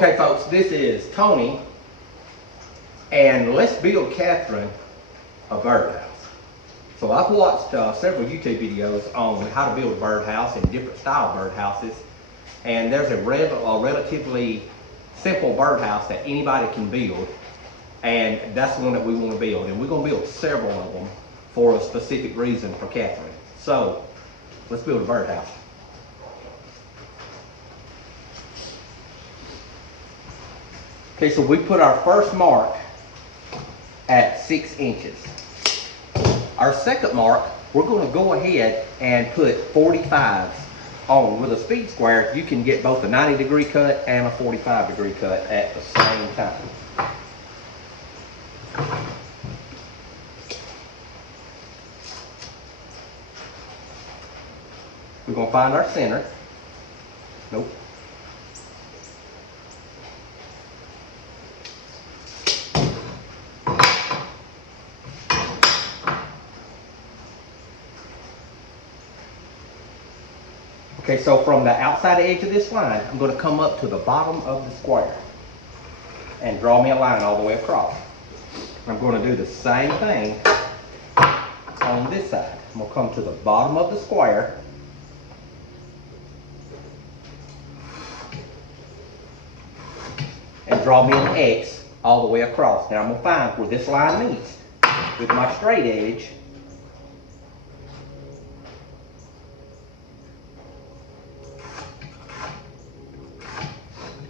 Okay folks, this is Tony, and let's build Catherine a birdhouse. So I've watched several YouTube videos on how to build a birdhouse and different style birdhouses, and there's a relatively simple birdhouse that anybody can build, and that's the one that we want to build, and we're going to build several of them for a specific reason for Catherine. So let's build a birdhouse. Okay, so we put our first mark at 6 inches. Our second mark, we're going to go ahead and put 45s on. With a speed square, you can get both a 90-degree cut and a 45-degree cut at the same time. We're going to find our center. Nope. Okay, so from the outside edge of this line, I'm going to come up to the bottom of the square and draw me a line all the way across. I'm going to do the same thing on this side. I'm going to come to the bottom of the square and draw me an X all the way across. Now I'm going to find where this line meets with my straight edge.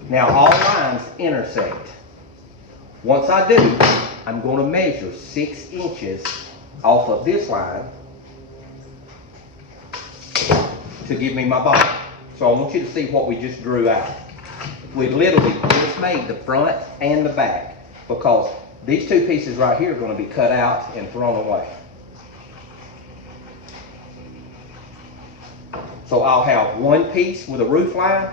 Now all lines intersect. Once I do, I'm going to measure 6 inches off of this line to give me my bottom. So I want you to see what we just drew out. We literally just made the front and the back because these two pieces right here are going to be cut out and thrown away. So I'll have one piece with a roof line,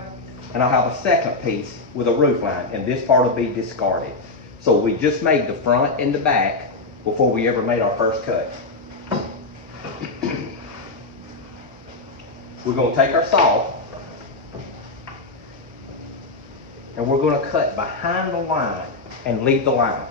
and I'll have a second piece with a roof line, and this part will be discarded. So we just made the front and the back before we ever made our first cut. We're going to take our saw and we're going to cut behind the line and leave the line.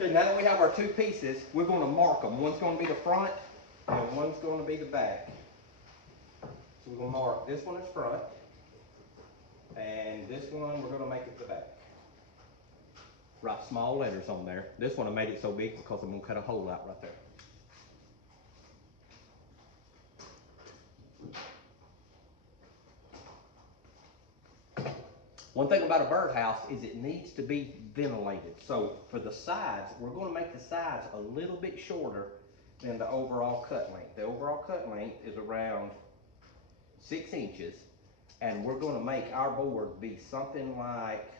Okay, now that we have our two pieces, we're going to mark them. One's going to be the front and one's going to be the back. So we're going to mark this one as front and this one we're going to make it the back. Write small letters on there. This one I made it so big because I'm going to cut a hole out right there. One thing about a birdhouse is it needs to be ventilated. So for the sides, we're going to make the sides a little bit shorter than the overall cut length. The overall cut length is around 6 inches, and we're going to make our board be something like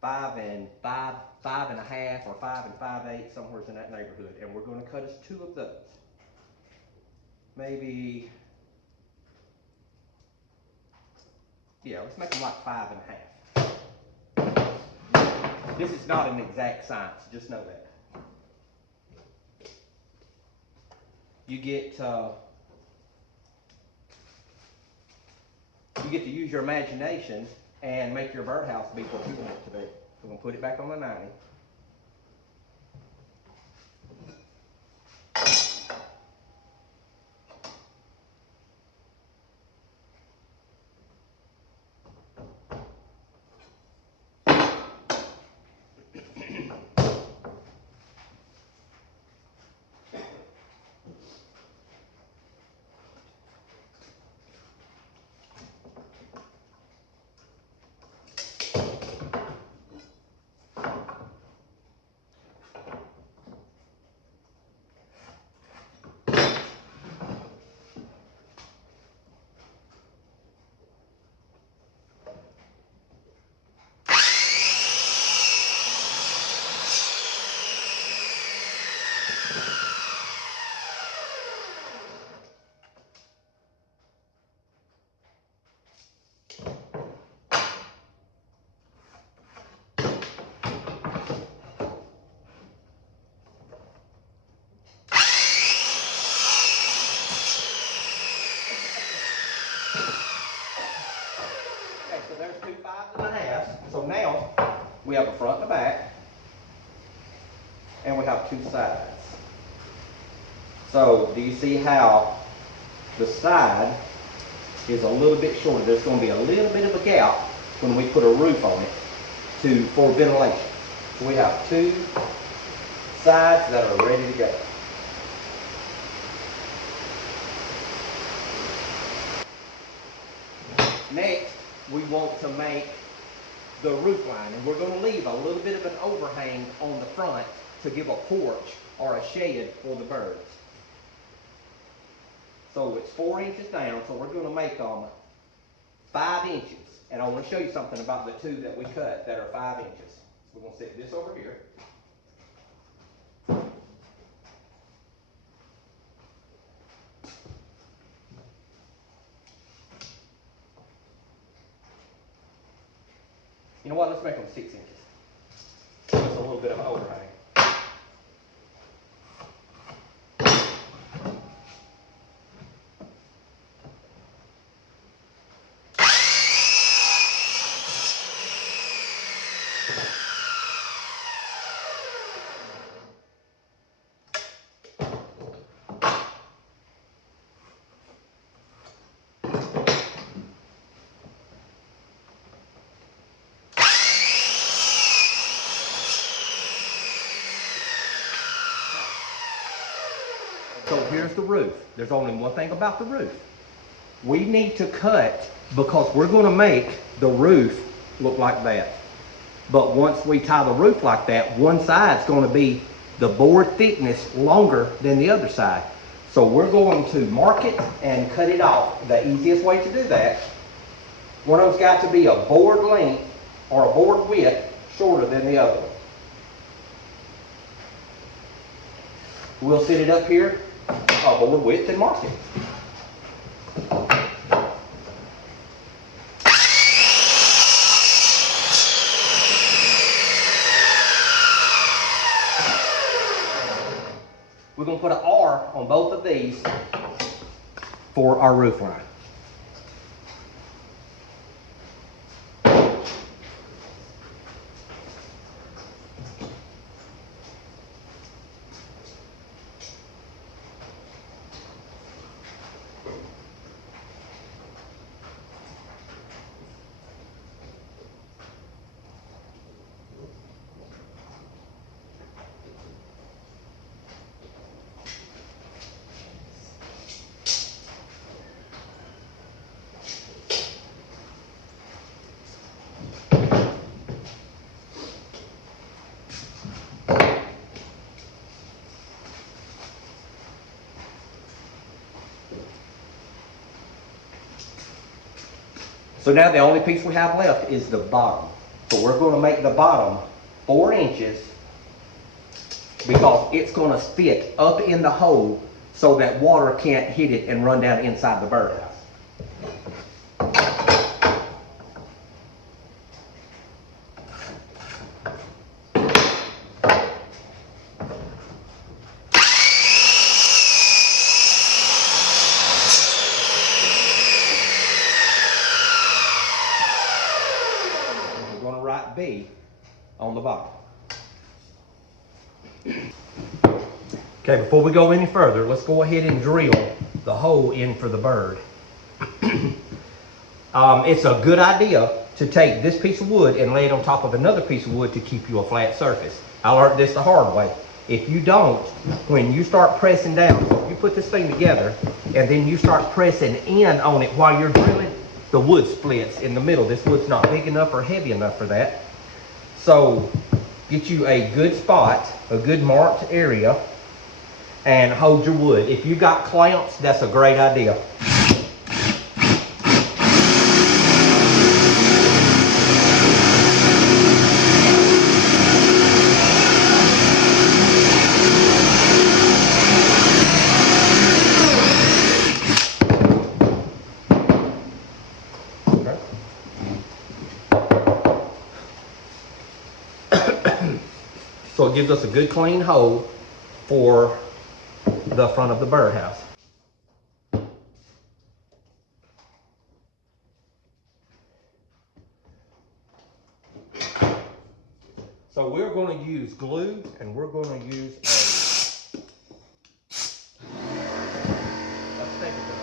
5 and 5.5 or 5 and 5/8, somewhere in that neighborhood. And we're going to cut us 2 of those. Maybe, yeah, let's make them like 5.5. This is not an exact science, just know that. You get to use your imagination and make your birdhouse be what you want it to be. We're going to put it back on the 90. So there's 2 5.5. So now we have a front and a back, and we have 2 sides. So do you see how the side is a little bit shorter? There's going to be a little bit of a gap when we put a roof on it for ventilation. So we have 2 sides that are ready to go. Next, we want to make the roof line, and we're going to leave a little bit of an overhang on the front to give a porch or a shed for the birds. So it's 4 inches down, so we're going to make them 5 inches. And I want to show you something about the 2 that we cut that are 5 inches. We're going to set this over here. You know what, let's make them 6 inches. So it's a little bit of an overhang. So here's the roof. There's only one thing about the roof. We need to cut because we're going to make the roof look like that. But once we tie the roof like that, one side's going to be the board thickness longer than the other side. So we're going to mark it and cut it off. The easiest way to do that, one of them's got to be a board length or a board width shorter than the other one. We'll set it up here, a board width, and mark it. We're going to put an R on both of these for our roof line. So now the only piece we have left is the bottom. So we're going to make the bottom 4 inches because it's going to fit up in the hole so that water can't hit it and run down inside the birdhouse. B on the bottom. Okay, before we go any further, let's go ahead and drill the hole in for the bird. It's a good idea to take this piece of wood and lay it on top of another piece of wood to keep you a flat surface. I learned this the hard way. If you don't, when you start pressing down, you put this thing together and then you start pressing in on it while you're drilling, the wood splits in the middle. This wood's not big enough or heavy enough for that. So get you a good spot, a good marked area, and hold your wood. If you got clamps, that's a great idea. So it gives us a good clean hole for the front of the birdhouse. So we're going to use glue, and we're going to use a staple gun.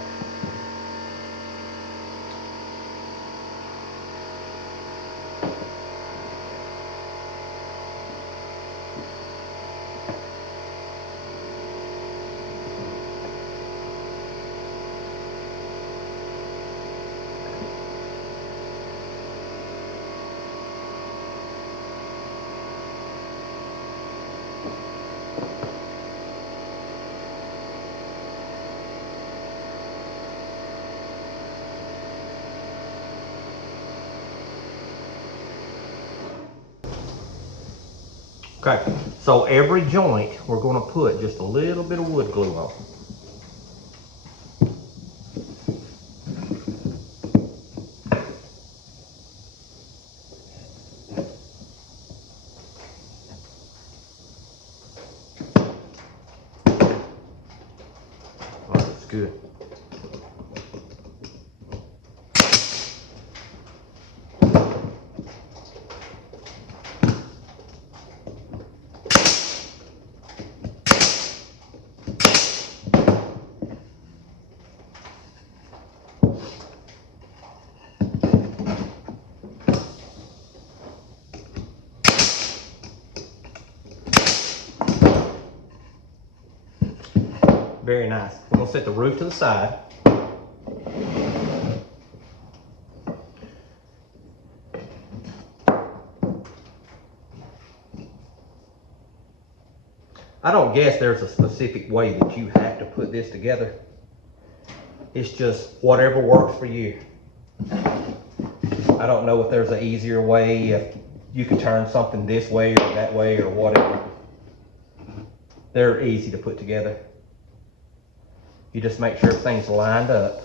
Okay, so every joint we're going to put just a little bit of wood glue on. Oh, that's good. Very nice. We're going to set the roof to the side. I don't guess there's a specific way that you have to put this together. It's just whatever works for you. I don't know if there's an easier way, if you could turn something this way or that way or whatever. They're easy to put together. You just make sure everything's lined up.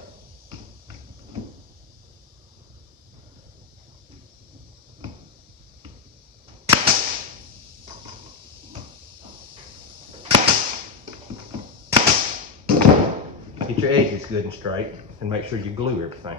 Get your edges good and straight, and make sure you glue everything.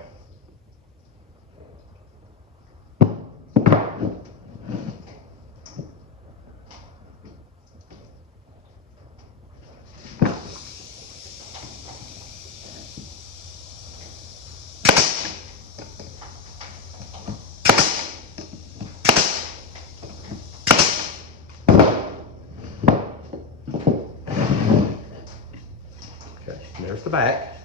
Okay, there's the back.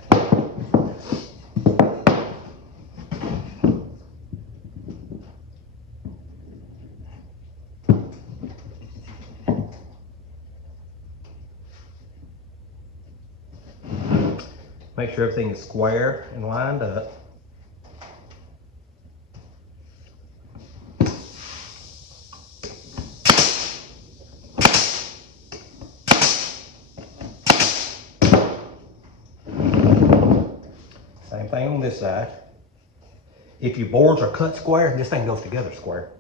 Make sure everything is square and lined up. Same thing on this side. If your boards are cut square, this thing goes together square.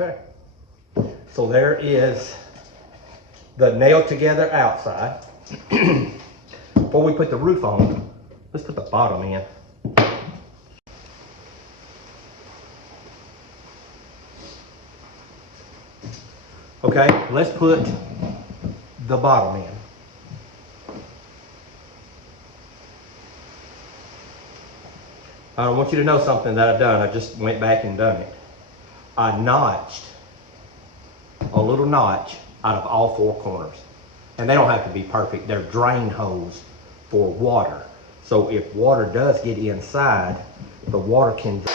Okay, so there is the nailed together outside. Before we put the roof on, let's put the bottom in. Okay, let's put the bottom in. I want you to know something that I've done. I just went back and done it. I notched a little notch out of all four corners. And they don't have to be perfect. They're drain holes for water. So if water does get inside, the water can drain.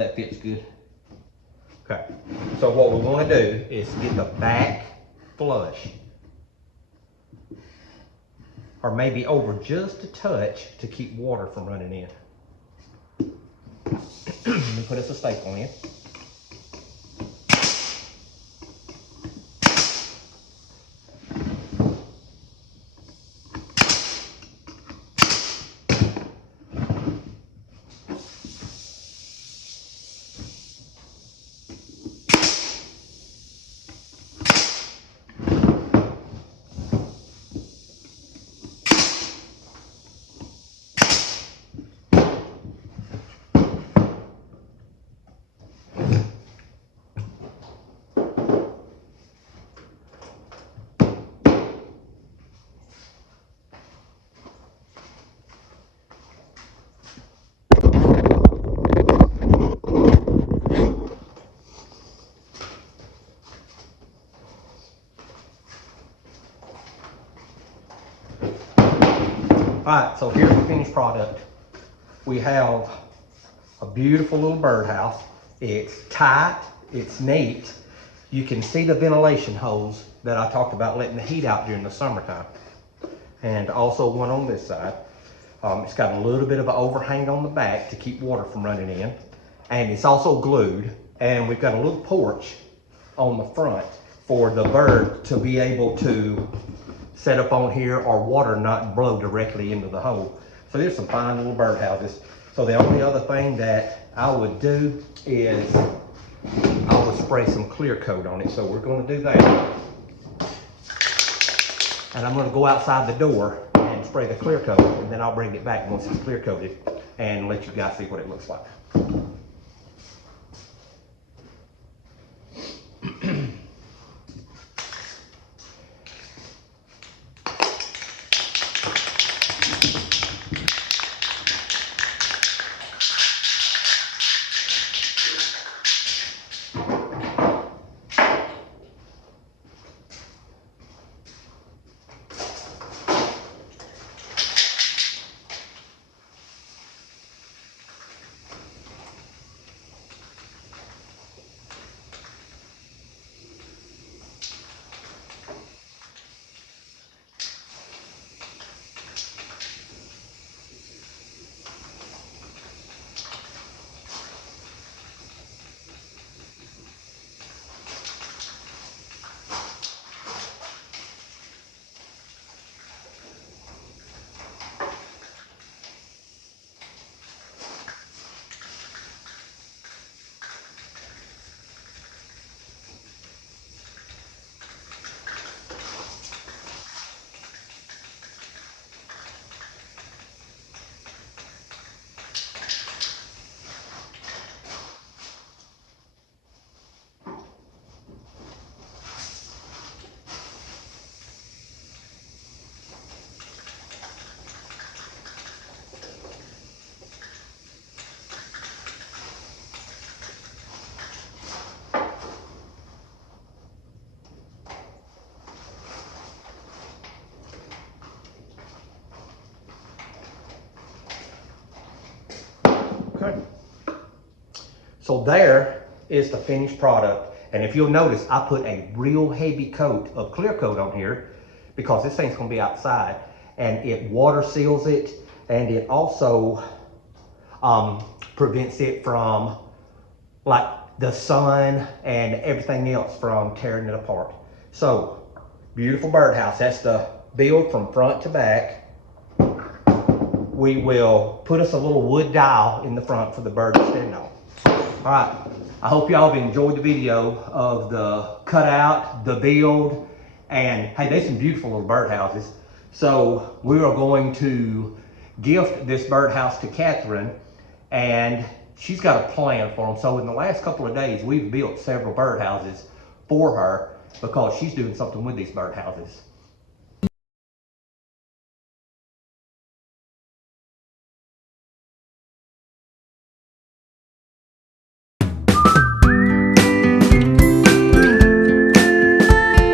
that fits good. Okay, so what we want to do is get the back flush, or maybe over just a touch to keep water from running in. Let me put us a staple in. Alright, so here's the finished product. We have a beautiful little birdhouse. It's tight, it's neat. You can see the ventilation holes that I talked about letting the heat out during the summertime. And also one on this side. It's got a little bit of an overhang on the back to keep water from running in. And it's also glued. And we've got a little porch on the front for the bird to be able to set up on here or water not blow directly into the hole. So there's some fine little birdhouses. So the only other thing that I would do is I would spray some clear coat on it. So we're going to do that. And I'm going to go outside the door and spray the clear coat, and then I'll bring it back once it's clear coated and let you guys see what it looks like. Okay. So there is the finished product. And if you'll notice, I put a real heavy coat of clear coat on here because this thing's gonna be outside, and it water seals it, and it also prevents it from like the sun and everything else from tearing it apart. So beautiful birdhouse. That's the build from front to back. We will put us a little wood dial in the front for the bird to stand on. All right, I hope y'all have enjoyed the video of the cutout, the build, and hey, there's some beautiful little birdhouses. So we are going to gift this birdhouse to Catherine, and she's got a plan for them. So in the last couple of days, we've built several birdhouses for her because she's doing something with these birdhouses.